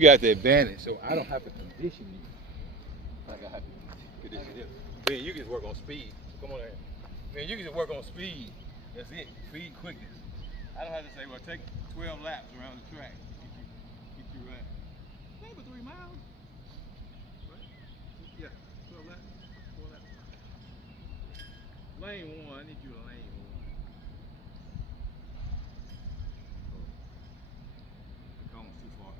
You got the advantage, so I don't have to condition you like I have to condition him. Man, you can just work on speed. So come on in. Man, you can just work on speed. That's it. Speed, quickness. I don't have to say, well, take 12 laps around the track. Get you right. Maybe 3 miles. Right? Yeah, 12 laps. 4 laps. Lane 1, I need you to lane 1. Oh, the cone's too far.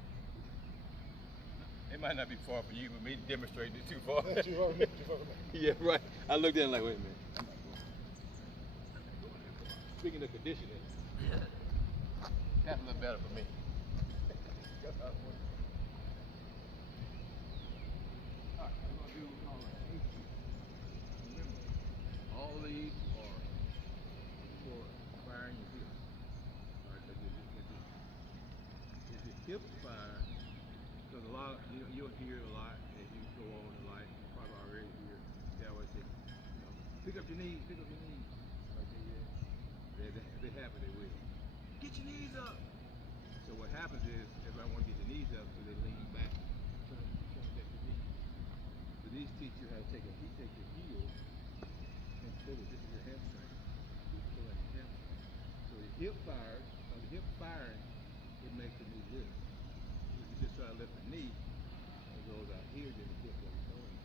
It might not be far for you, but me demonstrating it too far. Too far for me. Too far for me. Yeah, right. I looked at it like, wait a minute. Speaking of conditioning, that's a little better for me. Alright, we're going to do all right. Remember, all these are for firing your hips. Alright, because if your hips fire, because a lot of, you'll hear a lot as you go on in life, you probably already hear, they always say, pick up your knees, pick up your knees. Okay, they have it, they will. Get your knees up. So what happens is, everybody want to get their knees up, so they lean back, turn back your knees. So these teach you how to take your heel and pull it. This is your hamstring. You pull at your hamstring. So the hip fires, or the hip firing, it makes the knee lift. If you just try to lift the knee, it goes out here, then the hip goes going.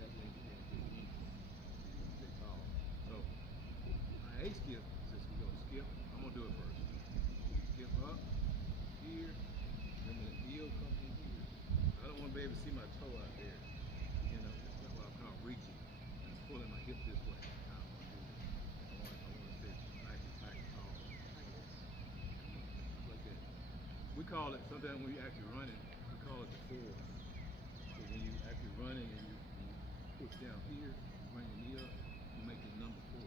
That means you can't get knee. You're going to stay tall. So my A skip, since we're going to skip, I'm going to do it first. Skip up here, then when the heel comes in here, I don't want to be able to see my toe out there. You know, that's not what I'm kind of reaching and pulling my hip this way. I don't want to do this. I want to stay nice and tight and tall. Like that. We call it, sometimes when you're actually running, we call it the 4. So when you're actually running and you push down here, bring your knee up, you make the number 4.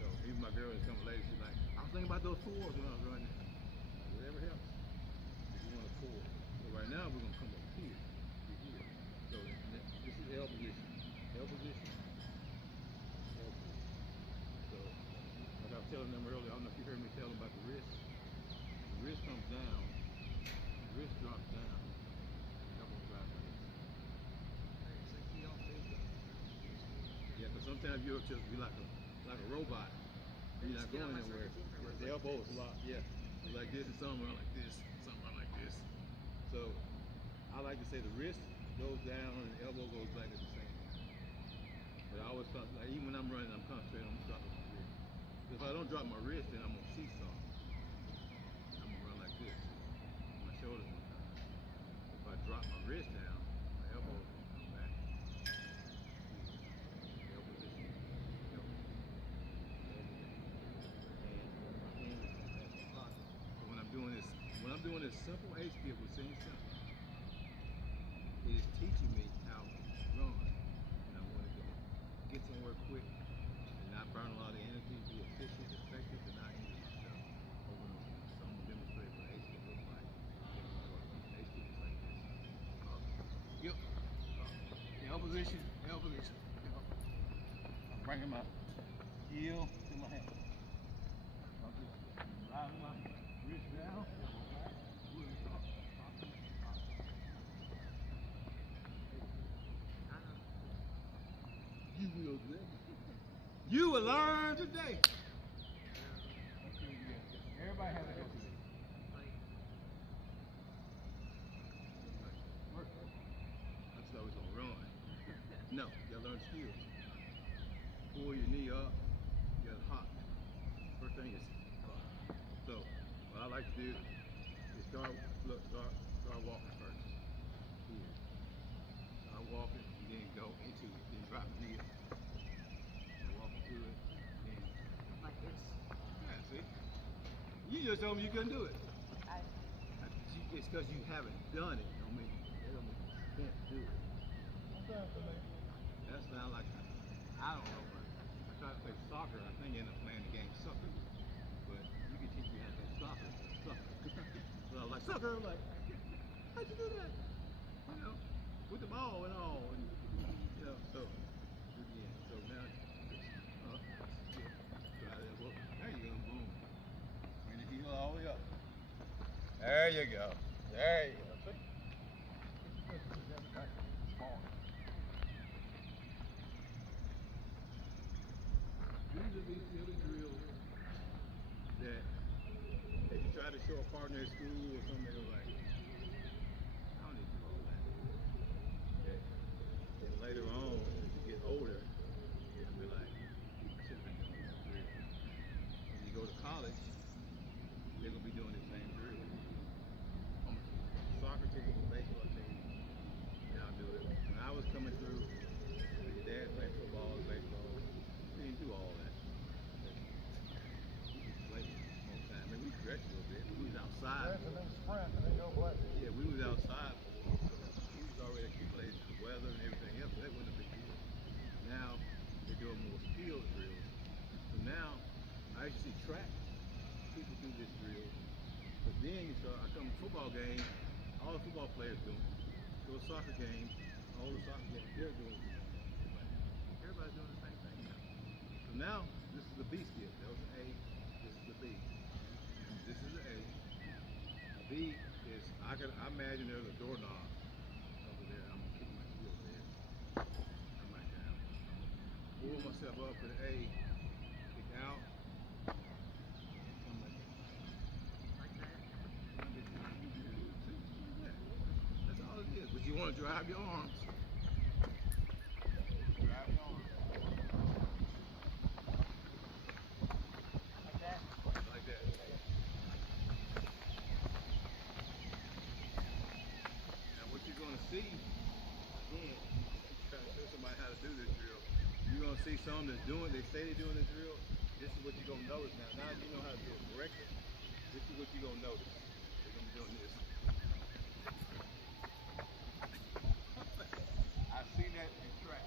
So even my girl is coming later, she's like, I was thinking about those 4s when I was running. Whatever helps. If you want a 4. So right now we're gonna come up here. Here. So this is L position. L position. L position. So like I was telling them earlier, I don't know if you heard me tell them about the wrist. The wrist comes down, the wrist drops down, the elbow drops down. Yeah, because sometimes you'll just be like a robot. You're not going anywhere. The elbow is locked, yeah. Like this, and some run like this, some run like this. So I like to say the wrist goes down and the elbow goes back at the same time. But I always like even when I'm running, I'm concentrating on dropping my wrist. If I don't drop my wrist, then I'm gonna seesaw. I'm gonna run like this. My shoulders gonna turn. If I drop my wrist down, my elbow is gonna come back. L position. L position. So when I'm doing this simple A skip with Sing Simple, it is teaching me how to run when I want to go. Get somewhere quick and not burn a lot of energy, be efficient, effective, and not injure myself over and over. So I'm gonna demonstrate what A skip looks like. A skip is like this. Skip. L position, L position. I'm bringing my heel to my hand. I'm just sliding my wrist down. You will today. You will learn today. Everybody has a go today. That's how it's gonna run. No, you gotta learn skills. Pull your knee up, you gotta hop. First thing is hop. So what I like to do is start walking first. Here. Start walking and then go into it. Then drop the knee up. Walking through it, then like this. Yeah, see? You just told me you couldn't do it. It's because you haven't done it. Don't mean you can't do it. That sounds like I don't know, but I tried to play soccer. I think I ended up playing the game soccer. But you can teach me how to play soccer. So I was like, soccer. I'm like, how'd you do that? You know, with the ball and all, and you know. So again, so now up, skip, try that. There you go, boom. Bring the heel all the way up. There There you go. There you go. See? These are these silly drills that if you try to show a partner at school or something, they're like, I don't need to do all that. Okay. And later on, as you get older, you'll be like, I should have been doing this drill. When you go to college, they're going to be doing the same drill. On the soccer team, baseball team, now do it. When I was coming through, your dad played football, baseball, we didn't do all that. Most time. I mean, we stretched a little bit. We was outside. Stretch and then sprint and then go play. Yeah, we was outside. So we was already accumulated to the weather and everything else. So that wasn't a big deal. Now they're doing more skill drills. So now I used to see track people do this drill. But then you start, I come to football game, all the football players doing it. Go to a soccer game, all the soccer games, they're doing it. Everybody's doing the same thing now. So now this is the B skill. That was the A, this is the B. And this is the A. The B is, I imagine there's a doorknob over there. I'm gonna kick my heel there. I'm right down. Pull myself up for the A, kick out. That's all it is. But you want to drive your arms. Drive your arms. Like that? Like that. Now what you're going to see, again, trying to show somebody how to do this drill, you're going to see some that's doing, they say they're doing the drill. This is what you're going to notice now. Now you know how to do it correctly. This is what you're going to notice. They're going to be doing this. I've seen that in track.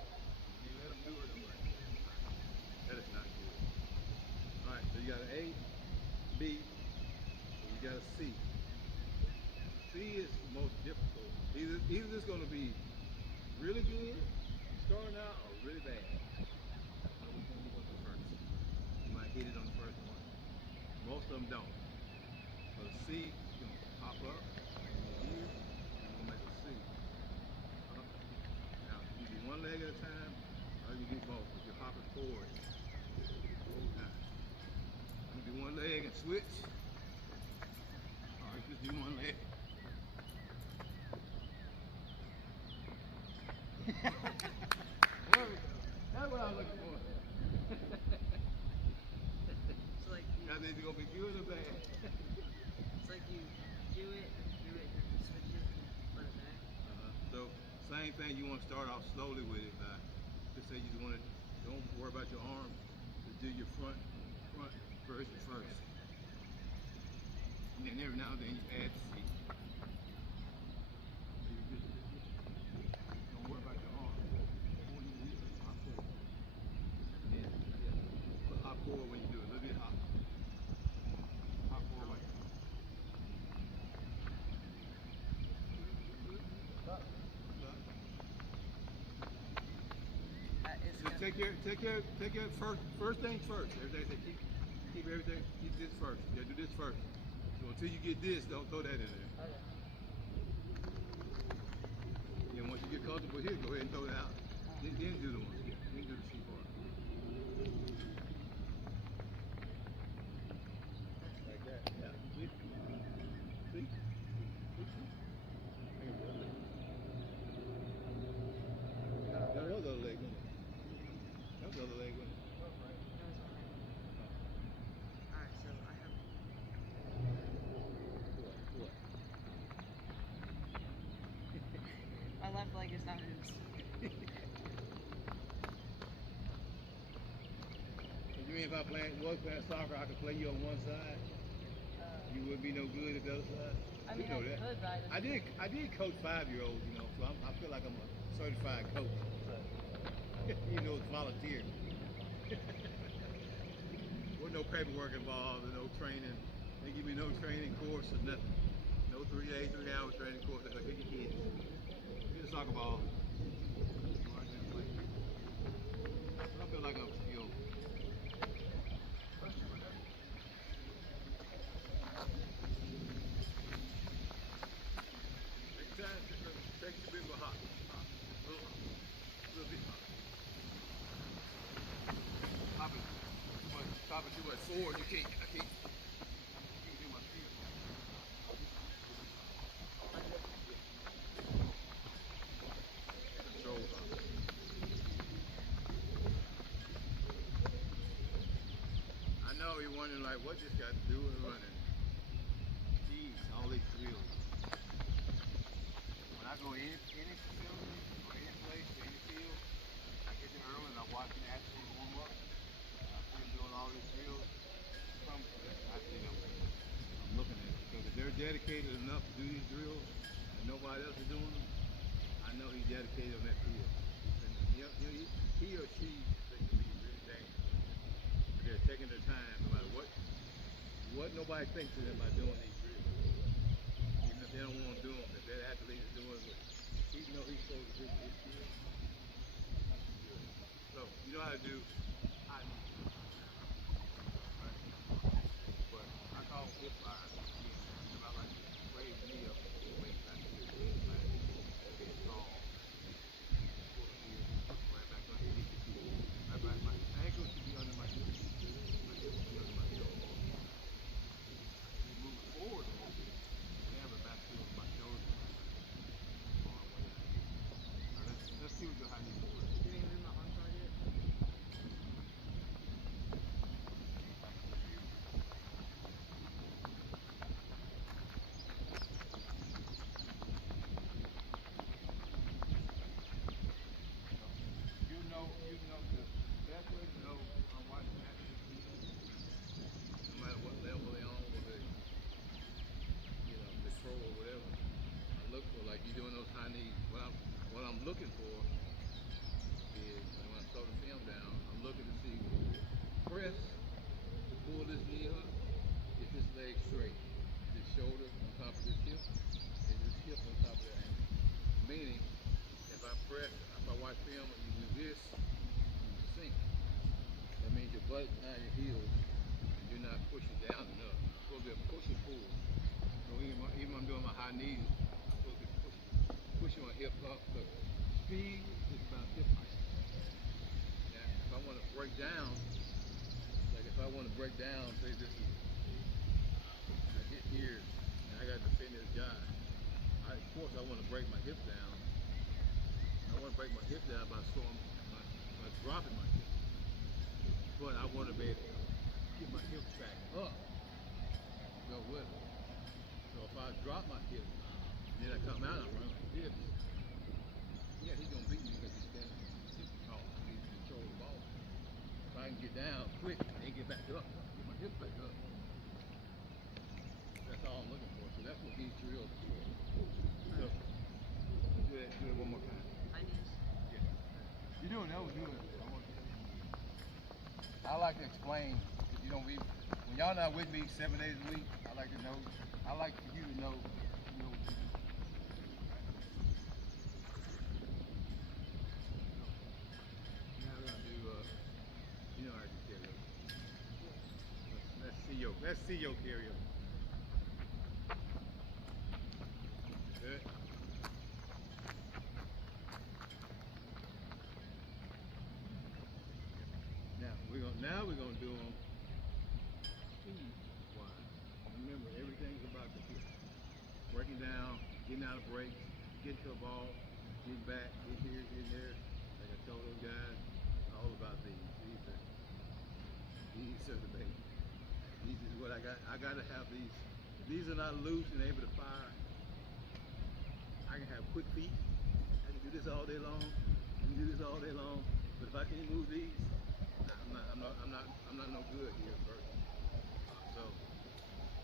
You let them do it, I'm like, that is not good. Alright, so you got an A, B, and you got a C. C is the most difficult. Either it's going to be really good, starting out, or really bad. So which one you want the first? You might hit it on the first one. Most of them don't. So the C is going to pop up here, and we'll make a C. Up. Now, you do one leg at a time, or you do both. If you're hopping forward, both times. You do one leg and switch, or you just do one leg. There we go. That's what I was looking for. So like you, Now, is it gonna be good or bad? it's like you do it, then you switch it, and put it back. So same thing. You want to start off slowly with it. Just say you want to. Don't worry about your arms. Just do your front version first, and then every now and then you add the seat. Don't worry about your arms. All you do is hop forward. And then, hop forward when you do it. A little bit hop. Hop forward. It's Just take care first things first. Everything say keep everything, keep this first. You gotta do this first. So until you get this, don't throw that in there. okay. And once you get comfortable here, go ahead and throw it out. Then do the one. Yeah, then do the C part. Like that. Yeah. See? See? That was the other leg, wasn't it? That was the other leg, wasn't it? Alright, so I have What? my left leg is not loose. You mean if I was playing soccer, I could play you on one side? You wouldn't be no good at the other side? I You mean, know I that. could, but I did coach 5-year-olds, you know, so I feel like I'm a certified coach. You know, it's volunteer. With no paperwork involved and no training. They give me no training course or nothing. No 3-hour training course. They're like, here you kids. Get a soccer ball. Go out there and play. But I feel like I'm skilled. do it forward. I can't do my feet. Control. I know you're wondering like, what this got to do with running? Jeez, all these drills. When I go in any facility or any place, any field, I get there early and I watch the athletes warm up. I see them doing all these drills. I see them. I'm looking at it because if they're dedicated enough to do these drills and nobody else is doing them, I know he's dedicated on that field. He or she is going to be really dangerous. But they're taking their time, no matter what nobody thinks of them by doing these drills. Even if they don't want to do them, if that athlete is doing what he knows he's supposed to do this field. So you know how to do high knees, right? But I call them hip fires. Again, I like to raise the knee up, waist back to the head, right? Be strong. Pull the knee right back underneath the feet. Right back. My ankle should be under my hips. My hips should be under my shoulder. You move it forward a little bit. Have it back to my shoulder. Let's see what your high knee is. Do you move my arms like it? You know the best way to know I'm watching athletes, no matter what level they're on, whether the pro or whatever. I look for, like you doing those high knees. What I'm looking for is when I throw the film down, I'm looking to see press to pull this knee up. Is this leg straight? Is this shoulder on top of this hip? Is this hip on top of that ankle? Meaning, if I watch film and you do this, you sink. That means your butt is behind your heels and you're not pushing down enough. It's supposed to be a push and pull. So even when I'm doing my high knees, I'm supposed to be pushing my hip up. But speed is about hip height. Now, if I want to break down, say this is, I get here and I got to defend this guy. Of course, I want to break my hip down. I want to break my hip down by dropping my hip. But I want to be able to get my hips back up, go with it. So if I drop my hip, then I come out and run like this, yeah, he's going to beat me because he's standing hip tall. He can control the ball. If I can get down quick and get back up, get my hips back up, that's all I'm looking for. So that's what these drills are for. So, do it one more time. High knees. Yeah. You're doing that one good. I like to explain, when y'all not with me 7 days a week, I like to know, I like for you to know, what you do. Now we're gonna do, how to do karaoke. Let's see your karaoke. Good. Now we're gonna do them speed wise. Remember, everything's about the hip. Breaking down, getting out of breaks, getting to a ball, getting back, get here, get there. Like I told those guys, all about these. These are the baby. These is what I got. I gotta have these. If these are not loose and able to fire, I can have quick feet. I can do this all day long. I can do this all day long. But if I can't move these, I'm not no good here in Berkeley. So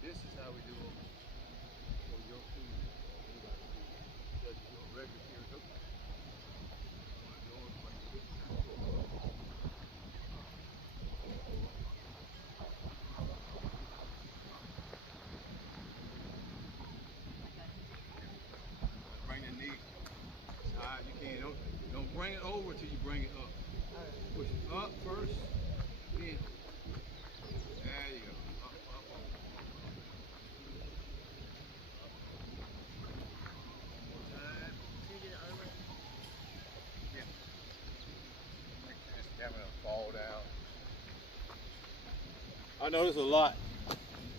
this is how we do them for your team or anybody's team. Because you do a regular karaoke. Bring the knee as high as you can. Don't bring it over till you bring it up. Push it up first, then. There you go. Up, up, up. One more time. Can you do the other way? Yeah. Make sure this camera don't fall down. I know there's a lot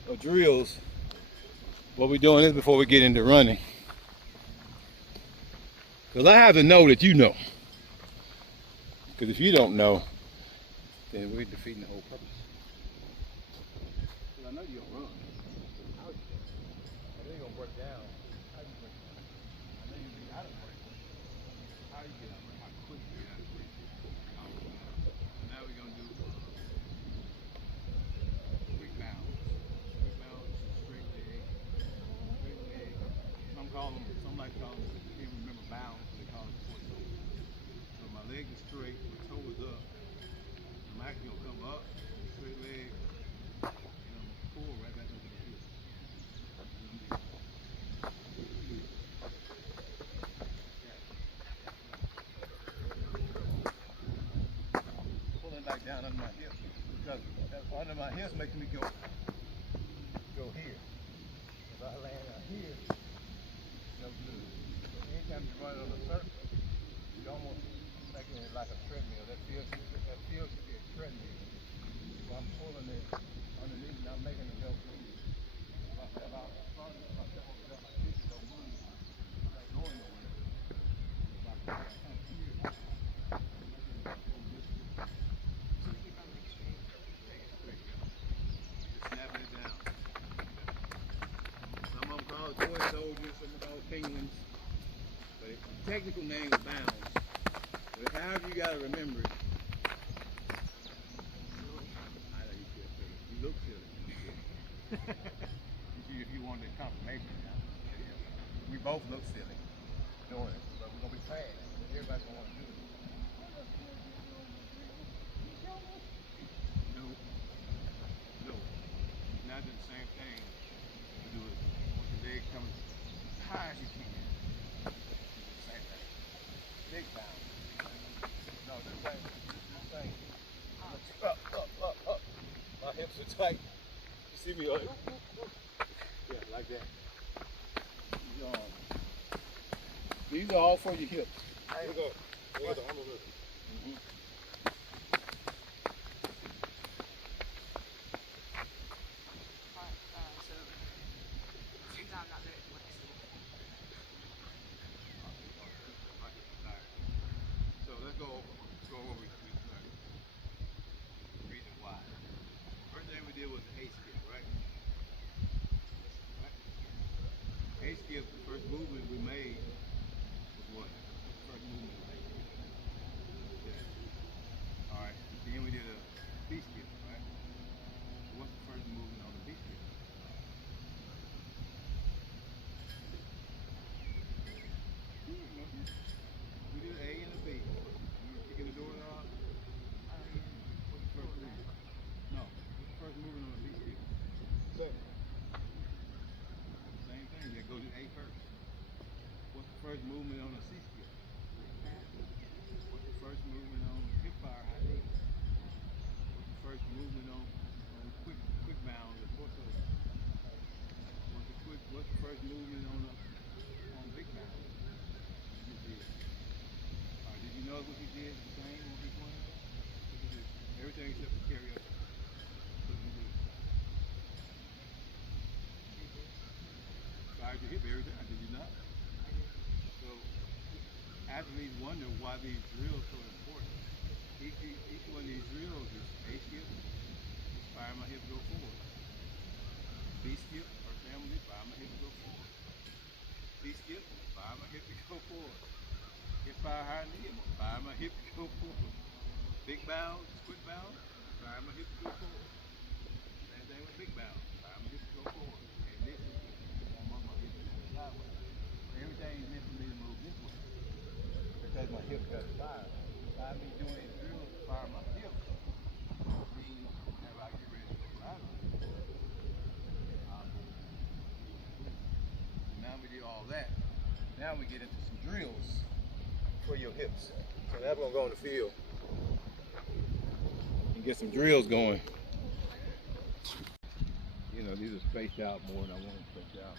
of drills, but we're doing this before we get into running. Because I have to know that you know. Because if you don't know, then we're defeating the whole purpose. Because I know you don't run. How you do? I know you're going to break down. How you break down? I know you'll be out of break. How you get out of break? How quick you get out of break? So now we're going to do quick bounds. Quick bounds is straight leg. Straight leg. Some like to call them, I can't remember bounds, they call them foot toes. So my leg is straight, my toe is up. I'm actually going to come up, straight leg, and I'm going to pull right back over the hip. Pulling back down under my hip, because under my hips making me go here. If I land out here, no good. So anytime you run on the surface, you almost making it like a treadmill. That field should be a treadmill. So I'm pulling it underneath and I'm making it go through. If I step on the belt like this, it don't move. It's not going nowhere. If I come here, I'm making it go this way. So you keep on like straight. Straight, yeah. Just snapping it down. Some of them call it toy soldiers, some of them call it penguins. But the technical name is bounds. But however you gotta remember it. I know you feel silly. You look silly. If you wanted confirmation now. We both look silly doing it, but we're gonna be fast. Everybody's gonna want to do it. No. Not do the same thing. You do it with your legs coming as high as you can. Same thing. Big bound. No, this thing. Up. My hips are tight. You see me? Yeah, like that. These are all for your hips. Here we go. Here we go. So since I'm not very flexible. So let's go over what we learned. Reason why. First thing we did was the A skip, right? A skip, the first movement we made was what? What's the first movement we made? Yeah. Alright, then we did a B skip, right? What's the first movement on the B skip? We did an A and a B. You kicking the door off? What's the first movement? No. What's the first movement on the B skip? Same thing. That goes to A first. What's the first movement on a C skip? What's the first movement on hip fire high knee? What's the first movement on quick bounds or torso? What's the first movement on big bounds? You did. Did you know what you did the same on each one of those? What you did? Everything except the carry up. What you did? Fired your hip every time, did you not? So athletes wonder why these drills are so important. Each one of these drills is A skip, fire my hip go forward. B skip, first thing I'm gonna do, fire my hip go forward. C skip, fire my hip to go forward. Hip fire high knee, I'm gonna fire my hip to go forward. Big bounds, quick bounds, fire my hip to go forward. Same thing with big bounds, fire my hip to go forward. And this is my hip to go sideways. Everything is meant for me to move this way. Because my hip got fired. By me doing these drills to fire my hip means whenever I get ready to go lateral, I'll move. Now we do all that. Now we get into some drills for your hips. So now we're gonna go on the field and get some drills going. You know, these are spaced out more than I want them spaced out.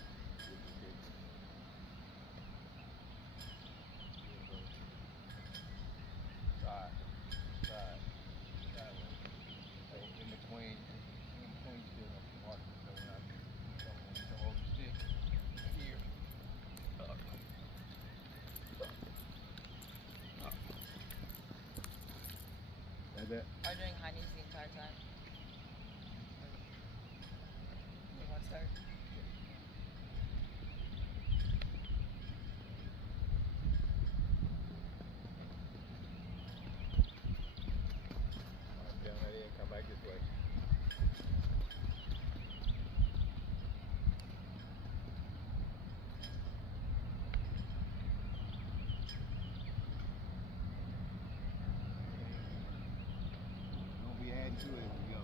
Side, sideways. So in between Like that. Are you doing high knees the entire time? You want to start? Down that end, come back this way. Don't be adding to it as we go.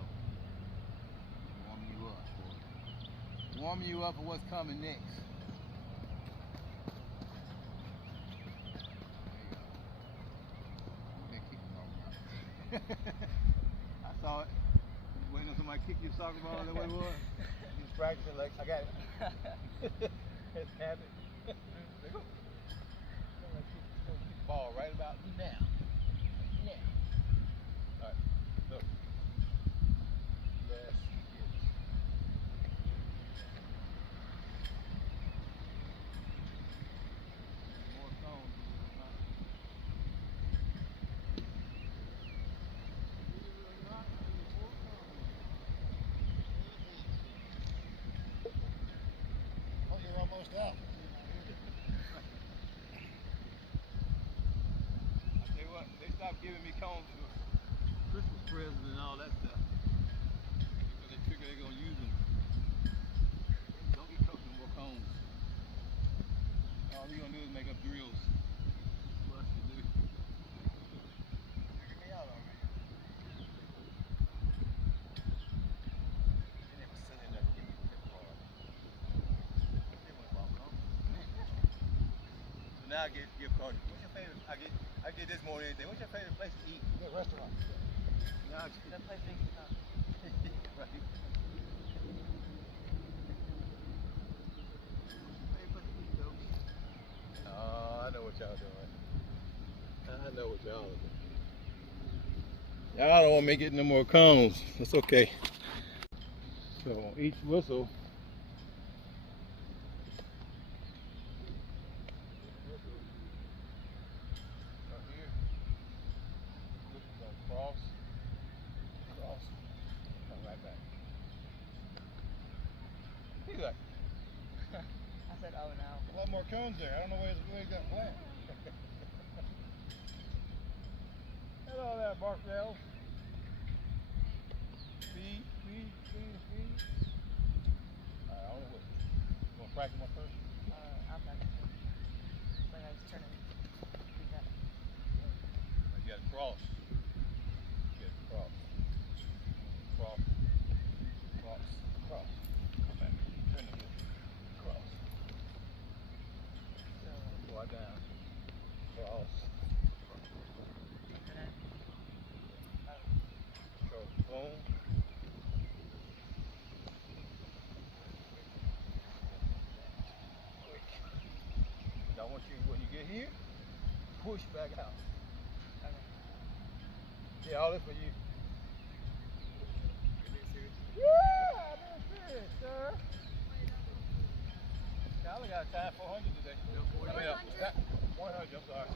Warming you up. Warming you up for what's coming next. There you go. That kick is I saw it. Waiting on somebody kick your soccer ball, is that what it was? You was practicing like, I got it. It's happened. There you go. Kick the ball right about now. Now. Alright, look. Let's get more stones. Oh, you're almost out. I tell you what, they stopped giving me cones for Christmas presents and all that stuff. Because they figure they're going to use them. Don't get cooked no more cones. All you're going to do is make up drills for us to do. Figure me out already. They never sent in that give me a gift card. They went about cone. So now I get gift card. What's your favorite? I get this more than anything. What's your favorite place to eat? The restaurant. Now, That place makes me come. right. Oh, I know what y'all doing. I know what y'all are doing. Y'all don't want me getting no more cones. That's okay. So on each whistle, right here, whistle's gonna cross, come right back. He's like, I said, oh no. A lot more cones there. I don't know where he's got planned. hello there, Barksdale. Speed. Alright, on the whistle. You wanna practice one first? I'll practice it. Like I was turning. Do that. You gotta cross. Cross. Come back. Turn the wheel. Cross. So, Fly down. Cross. and then, So boom. Quick. Now once when you get here, push back out. okay. Yeah, all this for you. You're being serious? Yeah, I'm being serious, sir. I only got time 400 today. No 40. 100, I'm sorry.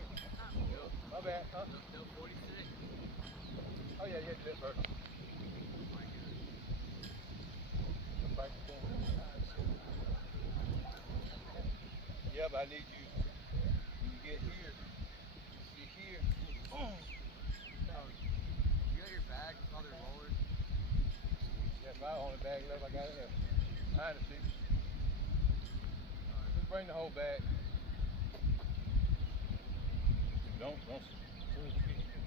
My bad, huh? No 46. Oh yeah, do that first. Yeah, but I need you, when you get here, see here. You got your bag with all the rollers? That's my only bag left I got in there. Behind the seat. Just bring the whole bag. Don't. As soon as you get here,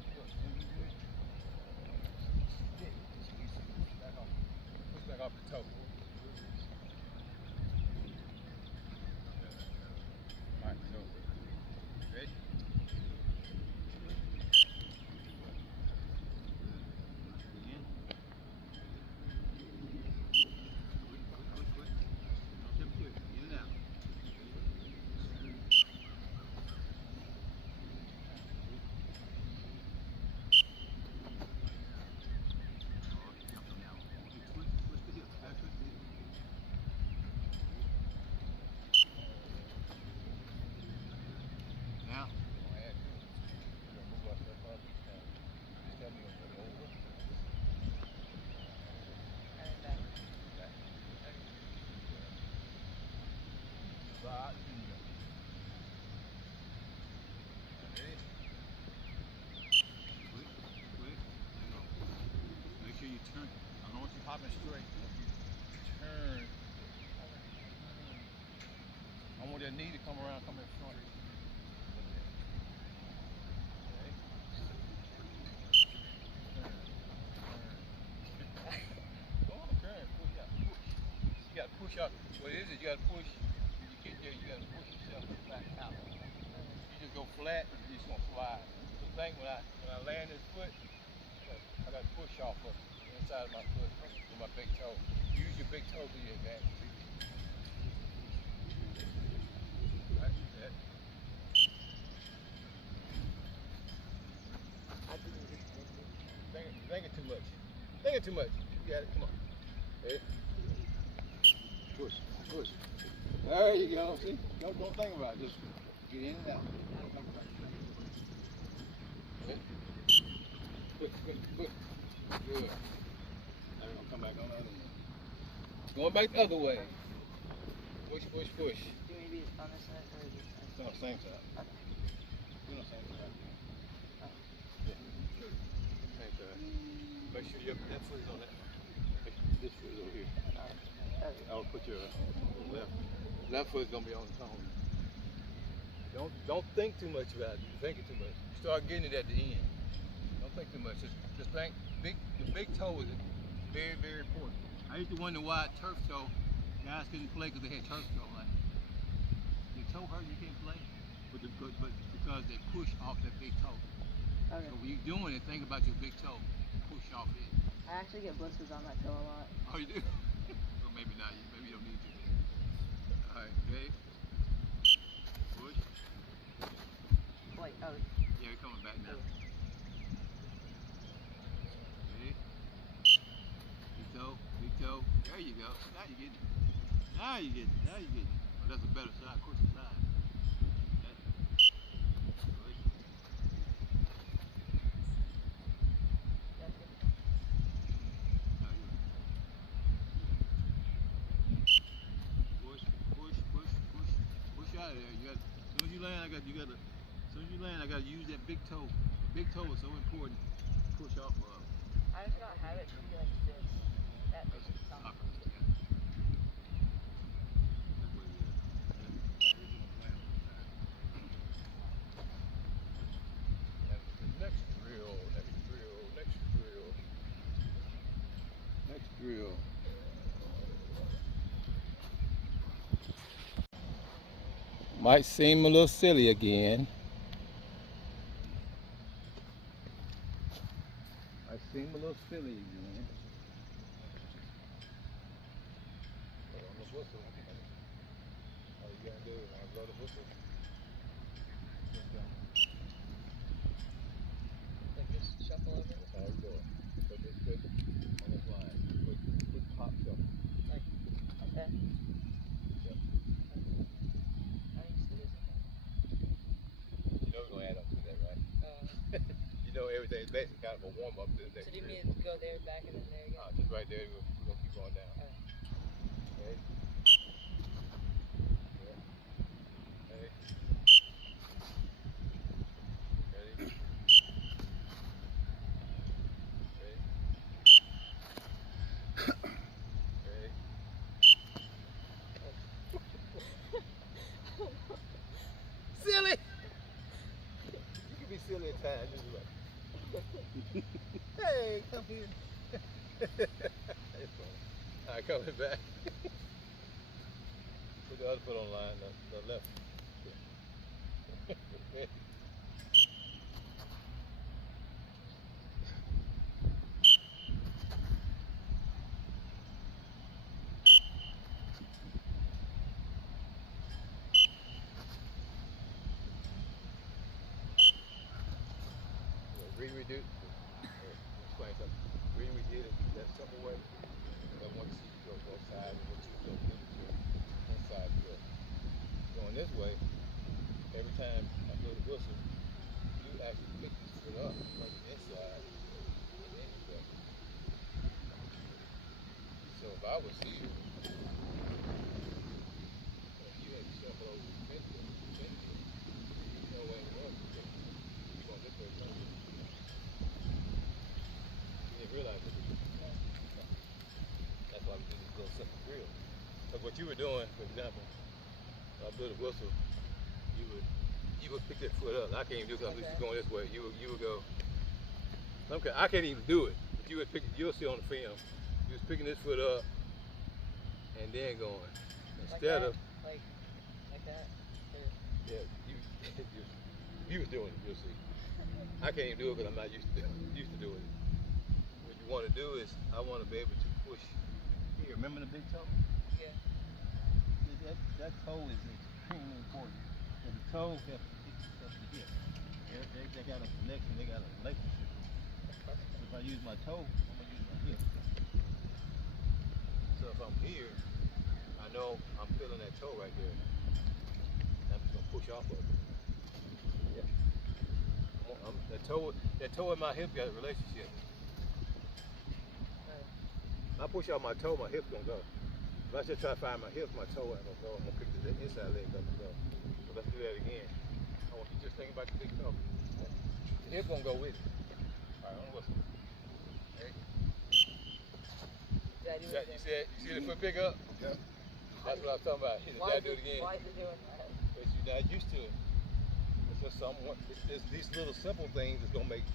stick. Push back off the toe. Alright, so, ready? Again. Quick. Don't tip quick. In and out. Twist the hips. That's it. slide. There you go. Ready? Quick, quick. There you go. Make sure you turn. I don't want you hopping straight. I want you to turn. I want that knee to come around, come in front. You gotta push up. What it is you gotta push. When you get there, you gotta push yourself back out. You just go flat, you're just gonna slide. So think when I land this foot, I gotta push off of the inside of my foot with my big toe. Use your big toe to your advantage. Right, that. Thinking too much. Thinking too much. You got it. Come on. Ready? Push. Push. There you go. See? Don't think about it. Just get in and out. Okay. Quick. Good. Now we're gonna come back on the other one. Going back the other way. Push. Do you want me to be on this side or this side? It's on the same side. Okay. You're on the same side. Oh. Yeah. Same side. Make sure that foot is on that. This foot is over here. Okay. I'll put your left foot is gonna be on the tone. Don't think too much about it. You're thinking too much. You start getting it at the end. Don't think too much. Just think. The big toe is very, very important. I used to wonder why turf toe guys couldn't play because they had turf toe. Like your toe hurt, you can't play, but because they push off that big toe. Okay. So when you're doing it, think about your big toe. Push off it. I actually get blisters on my toe a lot. Oh, you do? Well, maybe not. Maybe you don't need to. All right, ready? Push. Wait, oh. Yeah, we're coming back now. Ready? Big toe. There you go. Now you get it. Now you get it. Oh, that's a better side. Of course, it's side. Okay. Push. Push out of there. As soon as you land, I gotta use that big toe. Big toe is so important. Push off of. I just don't have it to be like this. That makes it sound. That's what it is. Next drill. Might seem a little silly again. All you gotta do is blow the whistle. Like just shuffle over. That's how we do it. Put this quick on this line. Quick pop shuffle. Like that. Yep. I'm used to this. You know we're gonna add on to that, right? You know everything's basically kind of a warm up to the next. So do you mean to go there, back, and then there again? Just right there. We're gonna keep going down. Okay. Okay. Yeah. Ready? Ready? Silly! You can be silly at times, just like. Hey, come here. It's funny. Alright, coming back. Put the other foot on line, the left. We do. Explain something. We did it that simple way. I want to see you go both sides. I want you to go inside drill. Going this way, every time I blow the whistle, you actually pick this foot up from the inside and then you go. So if I was you, you had yourself what you were doing, for example, I blew the whistle, you would pick that foot up. I can't even do it because I'm used to going this way. You would go. Okay, I can't even do it. But you would pick. You'll see on the film. You was picking this foot up and then going instead of like that. yeah. You was doing it. You'll see. I can't even do it because I'm not used to doing it. What you want to do is I want to be able to push here. Remember the big toe? Yeah. That toe is extremely important. And the toe helps the hip. They got a connection. They got a relationship. If I use my toe, I'm gonna use my hip. So if I'm here, I know I'm feeling that toe right there. I'm just gonna push off of it. Yeah. That toe and my hip got a relationship. If I push off my toe, my hip's gonna go. If I just try to find my hip, my toe ain't gonna go. I'm gonna pick the inside leg up and go. So let's do that again. I want you just thinking about the big toe. The hip gonna go with it. All right, on the whistle. Hey. You see the foot pick up? Yep. That's what I was talking about. Why do it again. Why is it doing that? Because you're not used to it. It's just somewhat. It's these little simple things that's gonna make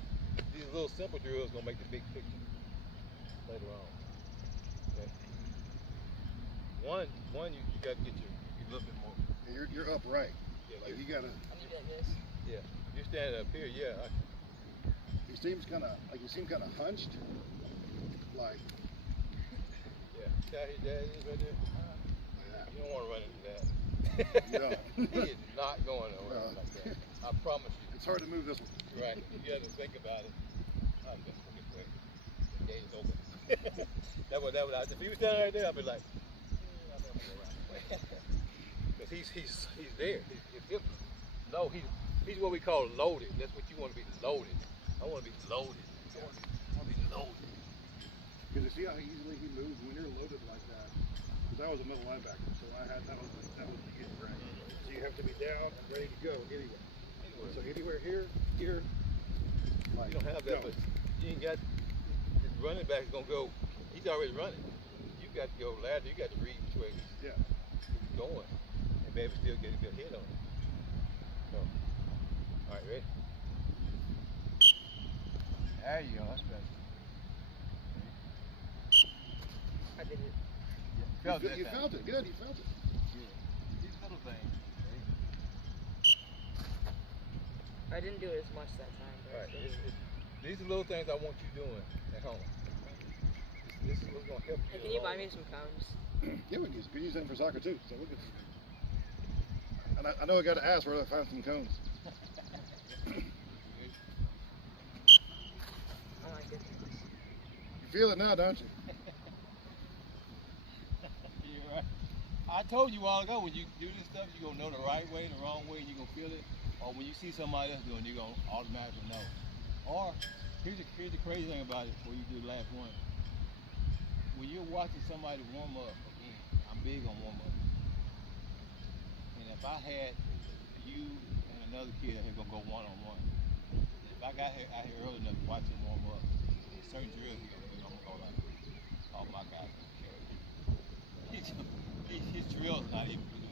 these little simple drills gonna make the big picture later on. Okay. One you gotta get your a little bit more. You're upright. Yeah, Like you gotta. I'm gonna do like this. Yeah. You're standing up here. Yeah. You seem kind of hunched. Like. Yeah. See how that is right there? Yeah. You don't want to run into that. No. He is not going nowhere No. like that. I promise you. It's hard to move this one. Right. You have to think about it. I'm just looking for it. The gate is open. that would. If he was standing right there, I'd be like, I'm gonna go around. Because he's there. No, he's what we call loaded. That's what you want to be, loaded. I want to be loaded. I want to be loaded. Because you see how easily he moves when you're loaded like that. Because I was a middle linebacker, so that was the hit, right? So you have to be down and ready to go anywhere. So anywhere here. Like, You don't have that, go. but you ain't got. The running back's gonna go. He's already running. You got to go lateral. You got to read which way he's going, and maybe still get a good hit on it. So, all right, ready? There you go. That's better. I did it. You felt it. Good. You felt it. These little things. I didn't do it as much that time. But Right. These are little things I want you doing at home. This is what's gonna help you. Hey, can you buy me some cones? Yeah, we could use them for soccer too. So we could. And I know I got to ask where to find some cones. Oh my goodness. You feel it now, don't you? You're right. I told you a while ago, when you do this stuff, you're gonna know the right way, the wrong way, and you're gonna feel it. Or when you see somebody else doing it, you're gonna automatically know. Or here's the crazy thing about it before you do the last one. When you're watching somebody warm up, again, I'm big on warm up. And if I had you and another kid that gonna go one-on-one, if I got out here early enough to watch him warm up, there's certain drills I'm gonna go like, oh my God, his drill's not even good.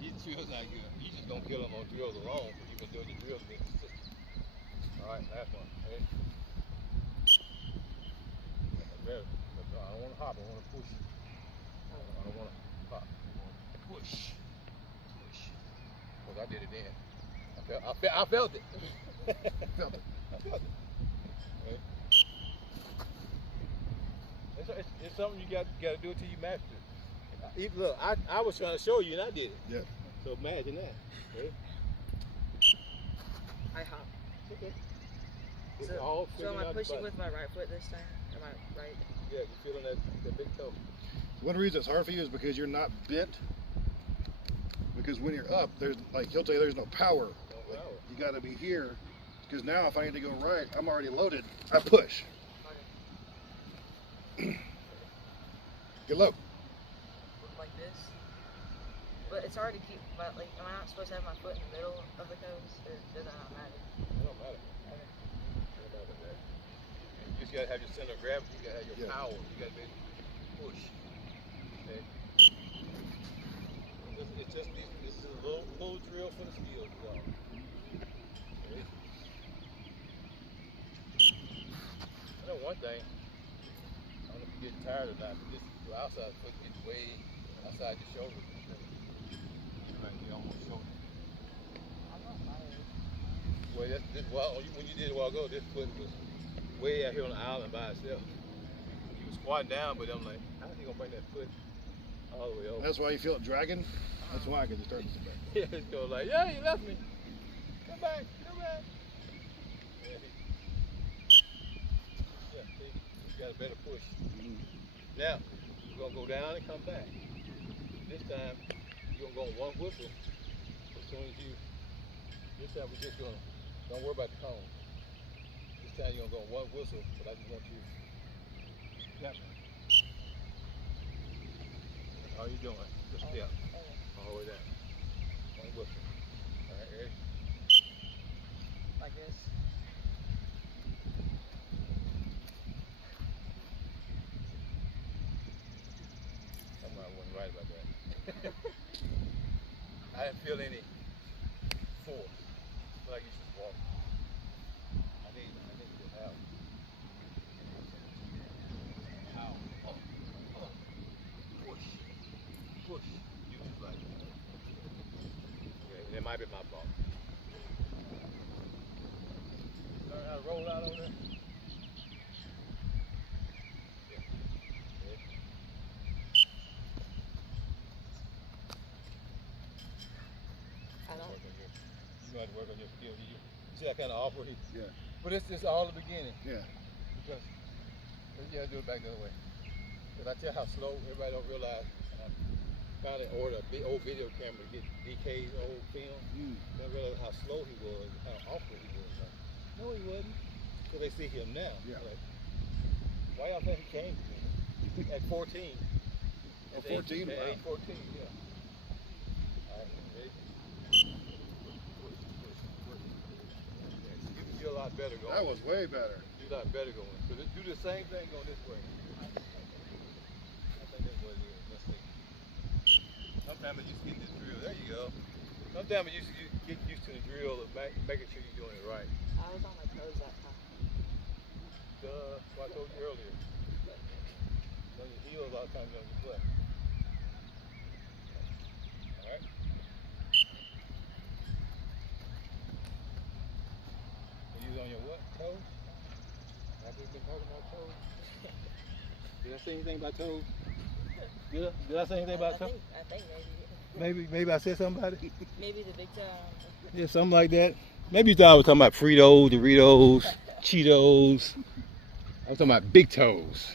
His drill's not good. You just don't kill him on drills alone, because you've been doing your drills being consistent. All right, last one. Ready? Better. I don't want to hop. I want to push. I don't want to hop. I want to push. Because I did it then. I felt it. Felt it. I felt it. Right? It's something you got to do until you master it. Look, I was trying to show you and I did it. Yeah. So imagine that. Ready? I hop. It's okay. It's So, all so am figured I out pushing by- with my right foot this time? Am I right? Yeah, you're feeling that big toe. One reason it's hard for you is because you're not bent. Because when you're up, there's like he'll tell you there's no power. Like, you got to be here. Because now if I need to go right, I'm already loaded. I push. Get low. Like this? But it's hard to keep my, like, am I not supposed to have my foot in the middle of the cones? Or does that not matter? It don't matter. Okay. It don't matter that. You just gotta have your center of gravity. You gotta have your Yeah. power. You gotta be able to push. Okay. one thing, I don't know if you're getting tired or not, but this outside foot gets way outside your shoulder. Right here, almost shoulder. I'm not tired. Well, when you did it a while ago, this foot was way out here on the island by itself. He was squatting down, but I'm like, how's he gonna bring that foot all the way over? That's why you feel it dragging? That's why, because it turns it back. Yeah, it's going like, yeah, you left me. Come back, come back. Yeah, see, you got a better push. Now, you're gonna go down and come back. This time, you're gonna go on one whistle. As soon as you, this time we're just gonna, don't worry about the cone. This time you're gonna go on one whistle, but I just want you to tap it. That's all you're doing. Just step all the way down. One whistle. All right, ready? Like this. Somebody wasn't right about that. I didn't feel any force. Like you should walk. I need to get out. Out. Push. Push. You just like that. Okay, it might be my fault. Learn how to roll out over there. I don't. You have to work on your skill. You see that kind of awkward? Yeah. But it's just all the beginning. Yeah. Because you have to do it back the other way. Because I tell how slow, everybody don't realize. Finally ordered a big old video camera to get DK's old film. They realize how slow he was, how awkward he was. Like, no, he wasn't. So they see him now. Yeah. Like, why y'all think he came to me? At 14. At 14? At Wow. age 14, yeah. All right, ready? Push. You can feel a lot better going. That was way better. Do a lot better going. So do the same thing going this way. I think that's what it is. Let's see. Sometimes I used to get this drill. There you go. Sometimes I used to get used to the drill of making sure you're doing it right. I was on my toes that time. Duh. What I told you earlier. On your heels, a lot of times you're on your foot. Alright? When you was on your what? Toes? Have we been talking about toes? Did I say anything about toes? Did I say anything about toes? I think Maybe I said something about it? maybe the big toe. Yeah, something like that. Maybe you thought I was talking about Fritos, Doritos, Cheetos. I was talking about big toes.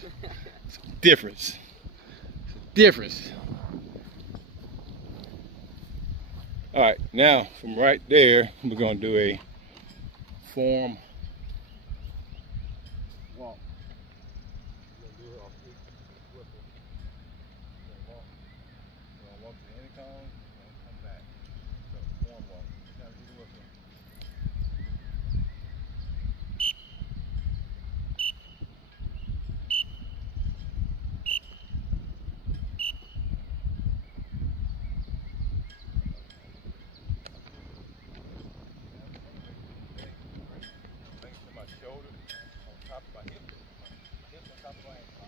It's a difference. Difference. All right, now from right there, we're going to do a form walk. We're going to do it off each whistle. We're going to walk. We're going to walk to the intercom. We're going to come back. So, form walk. Now do the whistle. Length to my shoulder, on top of my hip. My hips on top of my ankle.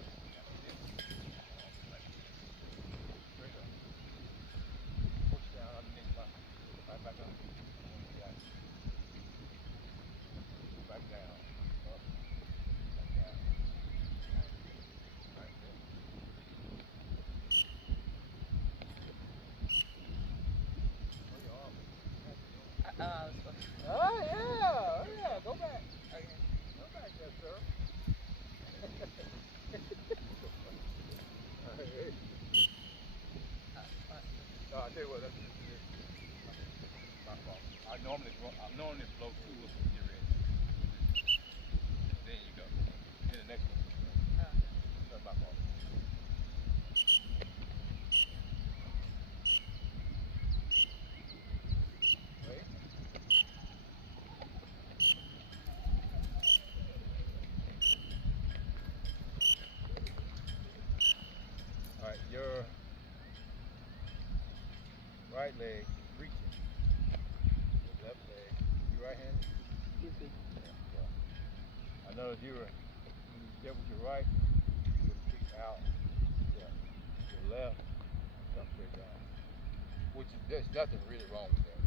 Straight up. Push down underneath my, right back up. Yeah. Back down. Up. Back down. Right there. Where your arm? Oh yeah, go back. Okay. Go back there, sir. Alright. No, I tell you what, that's my fault. I normally blow two whistles to get ready. There you go. Then the next one. That's my fault. Ready? All right, your right leg reaching. Your left leg. You right-handed? Yeah. I know if you were step with your right, you would kick out, step with your left, come straight down. Which is, there's nothing really wrong with that.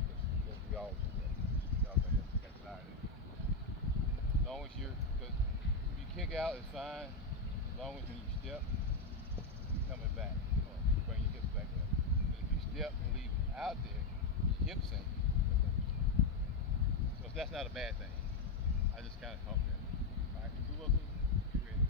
Because we all do that. Y'all got that side. As long as because if you kick out, it's fine. As long as when you step, you're coming back. Bring your hips back up. But if you step and leave it out there, hip sink. So that's not a bad thing. I just kind of caught that. All right, two whistles, you ready?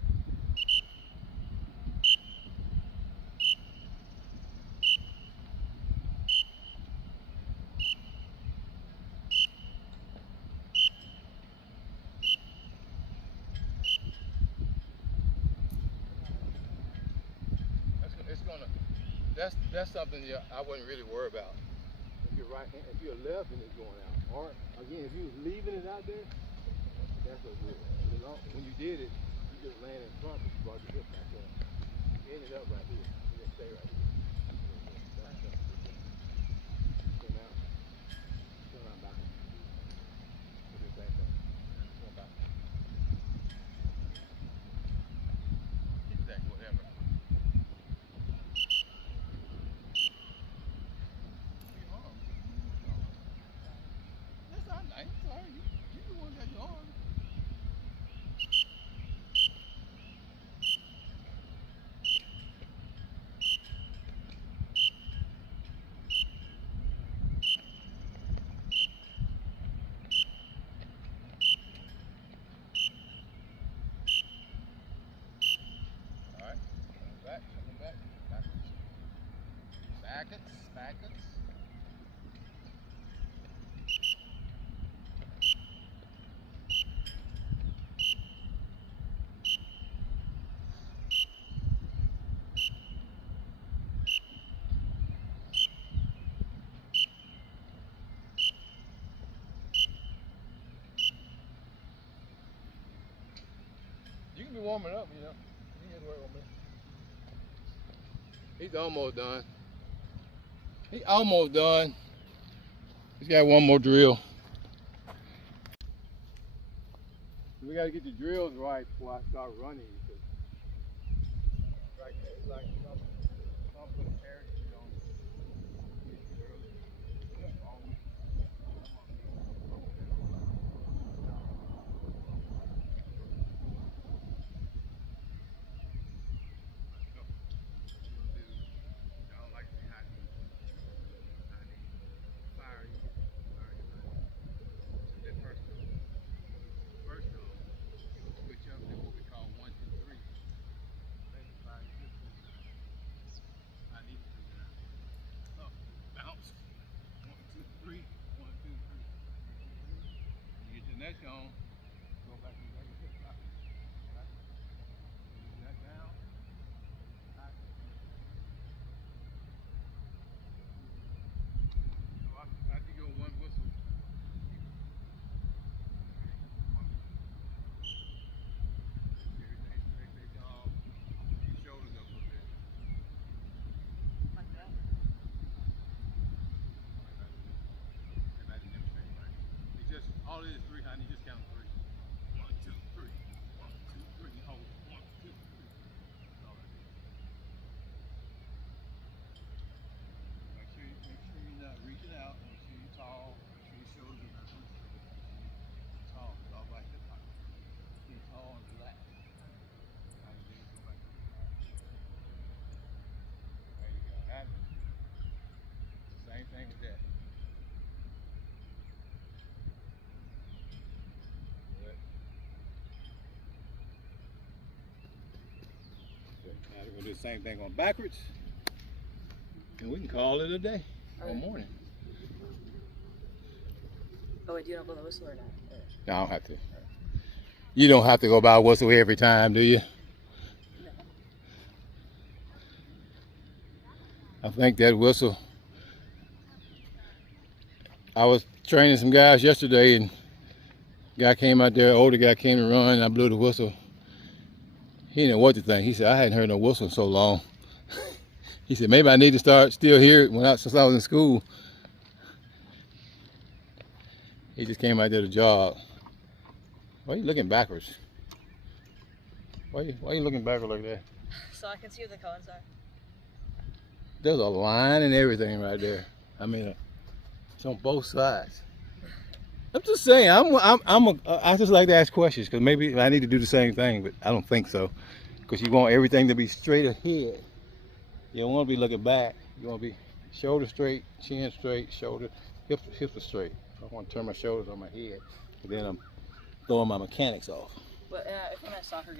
That's something I wouldn't really worry about. If you're right hand, if you're left and it's going out, or again, if you was leaving it out there, that's what good. When you did it, you just landed in front, but you brought your hip back up. You ended up right here. You just stay right here. That's it. So now, turn around back. Do the same thing. Turn back. Zigzag, whatever. That's not nice. Sorry, you the one got your arm. All right, coming back, backwards. Backwards. You can be warming up, you know. You can work on me. He's almost done. He's got one more drill. We got to get the drills right before I start running. Like some put a parachute on early. Next on, go back and drag your hip back. Right? Move that down. Back. So after you go one whistle, everything straight, they jaw, your shoulders up a little bit. Like that. Everybody demonstrate, right? It's just, all it is 3, honey, just count 3. 1, 2, 3. 1, 2, 3. Hold it. 1, 2, 3. That's all it is. Make sure you're not reaching out. Make sure you're tall. Make sure your shoulders are not too straight. Make sure you're tall. It's all about hip hop. Be tall and relaxed. Now you can go back. There you go. That's it. Same thing with that. Good. Now we're going to do the same thing on backwards. And we can call it a day or morning. Oh wait, do you not blow the whistle or not? No, I don't have to. You don't have to go by whistle every time, do you? No. I think that whistle. I was training some guys yesterday, and guy came out there, older guy came to run, and I blew the whistle. He didn't know what to think. He said, I hadn't heard no whistle in so long. He said, maybe I need to start still here since I was in school. He just came out there to jog. Why are you looking backwards? Why you looking backward like that? So I can see what the cones are. There's a line and everything right there. I mean, it's on both sides. I'm just saying. I just like to ask questions because maybe I need to do the same thing, but I don't think so. Because you want everything to be straight ahead. You don't want to be looking back. You want to be shoulder straight, chin straight, shoulder, hips are straight. So I want to turn my shoulders on my head, and then I'm throwing my mechanics off. But if I'm at soccer game.